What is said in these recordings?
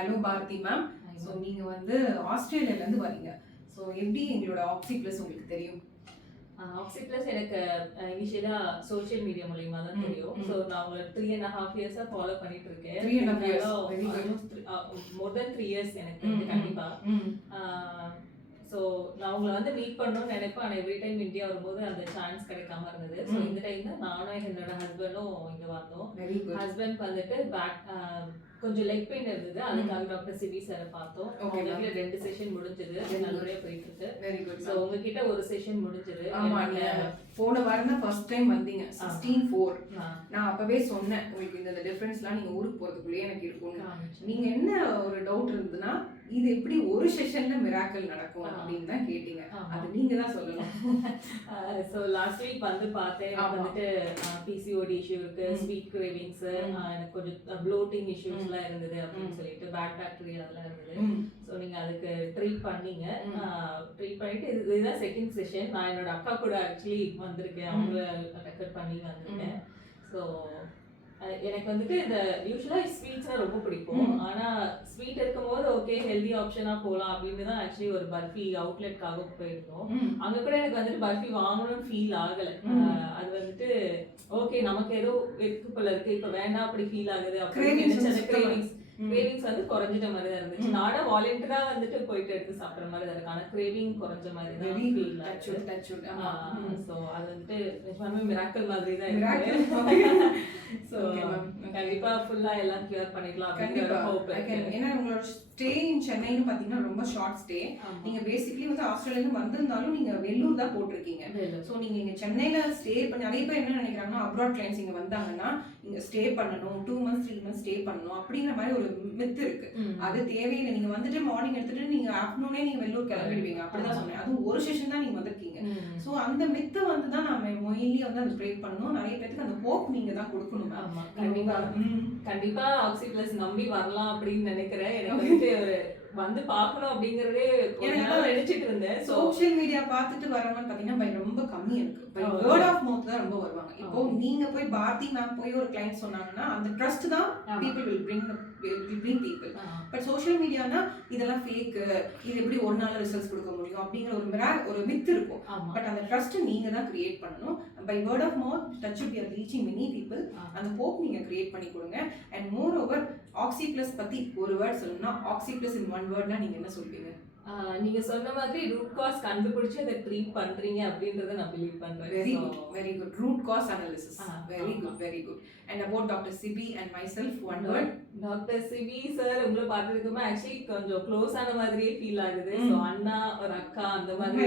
Hello Bharathi ma'am. So நீங்கள் வந்து ஆஸ்திரேலியாலேருந்து வரீங்க. ஸோ எப்படி எங்களோட ஆக்சி ப்ளஸ் உங்களுக்கு தெரியும்? ஆக்சி ப்ளஸ் எனக்கு இனிஷியலாக சோஷியல் மீடியா மூலியமா தான் தெரியும். ஸோ நான் உங்களை 3.5 இயர்ஸாக ஃபாலோ பண்ணிட்டு இருக்கேன். 3.5 years. மோர் தென் 3 இயர்ஸ் எனக்கு கண்டிப்பாக. ஸோ நான் உங்களை வந்து மீட் பண்ணணும்னு நினைப்பேன். ஆனால் எவ்ரி டைம் இந்தியா வரும்போது அந்த சான்ஸ் கிடைக்காம இருந்தது. ஸோ இந்த டைம் தான் நானும் என்னோட ஹஸ்பண்டும் இங்கே வந்தோம். ஹஸ்பண்ட் வந்துட்டு பேக் கொஞ்சம் லெக் பெயின் இருந்தது. அதுக்காக டாக்டர் சிபி சாரை பார்த்தோம். உங்களுக்கு 2 செஷன் முடிஞ்சது. நல்லபடியா போயிட்டு இருக்கு. Very good. ஸோ உங்ககிட்ட ஒரு செஷன் முடிஞ்சது. ஆமா, போன வாரம் தான் ஃபர்ஸ்ட் டைம் வந்தீங்க. 16/4 நான் அப்பவே சொன்னேன் உங்களுக்கு இந்த டிஃபரன்ஸ்லாம் நீங்க ஊருக்கு போறதுக்குள்ளே எனக்கு இருக்கும். நீங்க என்ன ஒரு டவுட் இருந்ததுன்னா இது எப்படி ஒரு செஷன்ல மிராக்கிள் நடக்கும் அப்படின்னு தான் கேட்டீங்க. அது நீங்க தான் சொல்லணும். ஸோ லாஸ்ட் வீக் வந்து பார்த்தேன். வந்துட்டு பிசிஓடி இஷ்யூ இருக்கு, ஸ்வீட் கிரேவிங்ஸ், எனக்கு கொஞ்சம் ப்ளோட்டிங் இஷ்யூஸ்லாம் இருந்தது அப்படின்னு சொல்லிட்டு பேட் பாக்டீரியா அதெல்லாம் இருந்தது. ஸோ நீங்க அதுக்கு ட்ரீட் பண்ணீங்க. ட்ரீட் பண்ணிட்டு இதுதான் செகண்ட் செஷன். நான் என்னோட அக்கா கூட ஆக்சுவலி வந்திருக்கேன். அவங்கள ரெக்கர் பண்ணி வந்திருக்கேன். ஸோ எனக்கு வந்துட்டு இந்த யூஸ்வலாக ஸ்வீட்ஸ்லாம் ரொம்ப பிடிக்கும். ஆனால் ஸ்வீட் இருக்கும்போது ஓகே ஹெல்தி ஆப்ஷனாக போகலாம் அப்படின்னு தான் ஆக்சுவலி ஒரு பர்ஃபி அவுட்லெட்காக போயிருந்தோம். அங்கே கூட எனக்கு வந்துட்டு பர்ஃபி வாங்கணும்னு ஃபீல் ஆகலை. அது வந்துட்டு ஓகே நமக்கு ஏதோ இருக்கு போல இருக்கு, இப்போ வேண்டாம் அப்படி ஃபீல் ஆகுது அப்படின்னு கிரேவிங்ஸ் வந்து குறைஞ்சிட்ட மாதிரி தான் இருந்துச்சு. நானும் வாலண்டியரா வந்துட்டு போயிட்டு எடுத்து சாப்பிட்ற மாதிரி தான் இருக்கு. ஆனால் கிரேவிங் குறைஞ்ச மாதிரி தான் ஃபீல் ஆச்சு. ஸோ அது வந்துட்டு நிஜமாவே மிராக்கிள் மாதிரி தான் இருக்கு. ஸோ கண்டிப்பா ஃபுல்லா எல்லாம் கிளியர் பண்ணிக்கலாம் அப்படிங்கிற ஹோப் இருக்கு. ஏன்னா உங்களோட ஸ்டே இன் சென்னைன்னு பாத்தீங்கன்னா ரொம்ப ஷார்ட் ஸ்டே. நீங்க பேசிக்கலி வந்து ஆஸ்திரேலியால வந்திருந்தாலும் நீங்க வெள்ளூர் தான் போட்டிருக்கீங்க. ஸோ நீங்க இங்க சென்னையில ஸ்டே பண்ணி நிறைய பேர் என்ன நினைக்கிறாங்கன்னா அப்ராட் கிளைண்ட்ஸ் இங்க வந்தாங்கன்னா இங்க ஸ்டே பண்ணணும், 2 months 3 months ஸ்டே பண்ணணும் அப்படிங்கிற மாதிரி ஒரு மித்து இருக்கு. அது தேவையில்லை. நீங்க வந்துட்டு மார்னிங் எடுத்துட்டு நீங்க ஆஃப்டர்நூனே நீங்க வெள்ளூர் கிளம்பிடுவீங்க அப்படிதான் சொன்னேன். அது ஒரு செஷன் தான் நீங்க வந்திருக்கீங்க. ஸோ அந்த மித்து வந்து தான் நாம மொயிலி வந்து அதை பிரேக் பண்ணணும். நிறைய பேருக்கு அந்த ஹோப் நீங்க தான் கொடுக்கணும். கண்டிப்பா ஆக்சி பிளஸ் நம்பி வரலாம் அப்படின்னு நினைக்கிறேன். எனக்கு வந்து பார்க்கணும் அப்படிங்கறதே நினைச்சிட்டு இருந்தேன். சோஷியல் மீடியா பார்த்துட்டு வரவங்கன்னு பாத்தீங்கன்னா ரொம்ப கம்மி இருக்கு. வேர்ட் ஆஃப் மவுத் தான் ரொம்ப வருவாங்க. இப்போ நீங்க போய் பாரதி மேம் போய் ஒரு கிளைண்ட் சொன்னாங்கன்னா அந்த ட்ரஸ்ட் தான் people will bring people. But social மீடியானா இதெல்லாம் ஃபேக், இது எப்படி ஒரு நாள் ரிசல்ட்ஸ் கொடுக்க முடியும் அப்படிங்கிற ஒரு மித் இருக்கும். பட் அந்த ட்ரஸ்ட் நீங்க தான் கிரியேட் பண்ணணும். By word of mouth touch we are reaching many people. அந்த ஹோப் நீங்க கிரியேட் பண்ணி கொடுங்க. And moreover oxy plus பத்தி ஒரு வேர்ட் சொல்லணும்னா ஆக்சி பிளஸ் இன் ஒன் வேர்ட்னா நீங்க என்ன சொல்வீங்க? நீங்க சொன்ன மாதிரி ரூட் காஸ் கண்டுபிடிச்சு அதை ட்ரீட் பண்றீங்க அப்படின்றத நான் பிலீவ் பண்றேன். Very good root cause analysis. Very good. And about Dr. Sibi and myself, one word. Dr. Sibi sir உங்களை பார்த்ததுக்குமா ஆக்சுவலி கொஞ்சம் க்ளோஸ் ஆன மாதிரியே ஃபீல் ஆகுது. ஸோ அண்ணா ஒரு அக்கா அந்த மாதிரி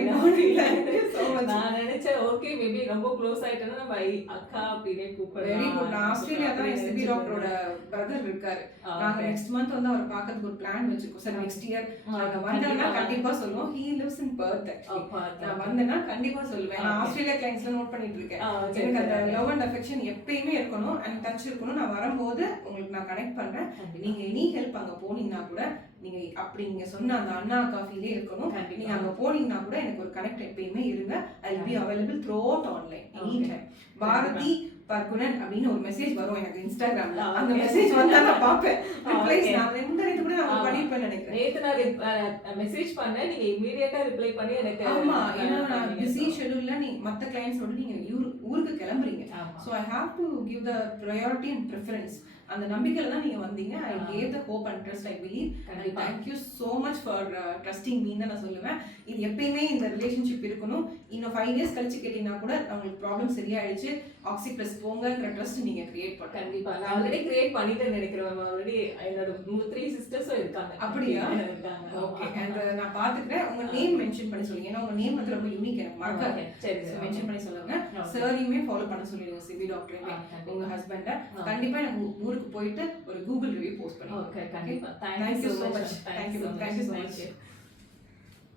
நான் நினைச்சேன் ஓகே மேபி ரொம்ப க்ளோஸ் ஆயிட்டேன்னா நம்ம அக்கா அப்படின்னே கூப்பிடுறேன். Very good. ஆஸ்திரேலியா தான் சிபி டாக்டரோட பிரதர் இருக்காரு. நாங்க நெக்ஸ்ட் மந்த் வந்து அவர் பார்க்கிறதுக்கு ஒரு பிளான் வச்சிருக்கோம் சார். நெக்ஸ்ட் இயர் நாங்க வந்தா கண்டிப்பா சொல்லுவோம். he lives in Perth actually. நான் வந்தேன்னா கண்டிப்பா சொல்லுவேன். நான் ஆஸ்திரேலியா கிளைண்ட்ஸ்ல நோட் பண்ணிட்டு இருக்கேன். எனக்கு அந்த லவ் அண்ட் அஃபெக்ஷன் எப்பயுமே இருக்கணும் அண்ட் டச் இருக்கணும். நான் வரும்போது உங்களுக்கு நான் கனெக்ட் பண்றேன். நீங்க எனி ஹெல்ப் அங்க போனீங்கன்னா கூட நீங்க அப்படி நீங்க சொன்ன அந்த அண்ணா காஃபிலே இருக்கணும். நீங்க அங்க போனீங்கன்னா கூட எனக்கு ஒரு கனெக்ட் எப்பயுமே இருங்க. I will be available throughout online any time. Bharathi Pargunan அப்படின்னு ஒரு மெசேஜ் வரும் எனக்கு இன்ஸ்டாகிராம்ல. அந்த மெசேஜ் வந்தா நான் பாப்பேன். ரிப்ளைஸ் நான் முன்னாடி கூட நான் பண்ணிருப்பேன் நினைக்கிறேன். நேத்து நான் மெசேஜ் பண்ணேன். நீங்க இமிடியேட்டா ரிப்ளை பண்ணி எனக்கு ஆமா, ஏன்னா நான் பிஸி ஷெட்யூல்ல நீ மத்த கிளையண்ட்ஸோட நீங்க ஊருக்கு கிளம்புறீங்க. So I have to give the priority and preference. அந்த நம்பிக்கையில தான் நீங்க வந்தீங்க. I gave the hope and trust. I believe and thank you so much for trusting me தான் நான் சொல்லுவேன். இது எப்பயுமே இந்த ரிலேஷன்ஷிப் இருக்கணும். இன்னும் 5 years கழிச்சு கேட்டீங்கன்னா கூட உங்களுக்கு ப்ராப்ளம் சரியாயிடுச்சு ஆக்சி பிளஸ் போங்கன்ற ட்ரஸ்ட் நீங்க கிரியேட் பண்ண. கண்டிப்பா நான் ஆல்ரெடி கிரியேட் பண்ணிட்டேன்னு நினைக்கிறேன். ஆல்ரெடி என்னோட 3 சிஸ்டர்ஸும் இருக்காங்க. அப்படியா? ஓகே. அண்ட் நான் பாத்துக்கிறேன். உங்க நேம் மென்ஷன் பண்ணி சொல்லுங்க. ஏன்னா உங்க நேம் வந்து ரொம்ப யூனிக், எனக்கு மறக்காது. சரி, மென்ஷன் பண்ணி சொல்லுங்க. சரையுமே ஃபாலோ பண்ண சொல்லிடுங்க. சிபி டாக்டரையுமே உங்க ஹஸ்பண்ட. கண்டிப்பா எனக்கு ஊருக்கு போயிட்டு ஒரு கூகுள் ரிவ்யூ போஸ்ட் பண்ணுங்க. ஓகே, கண்டிப்பா. Thank you so much.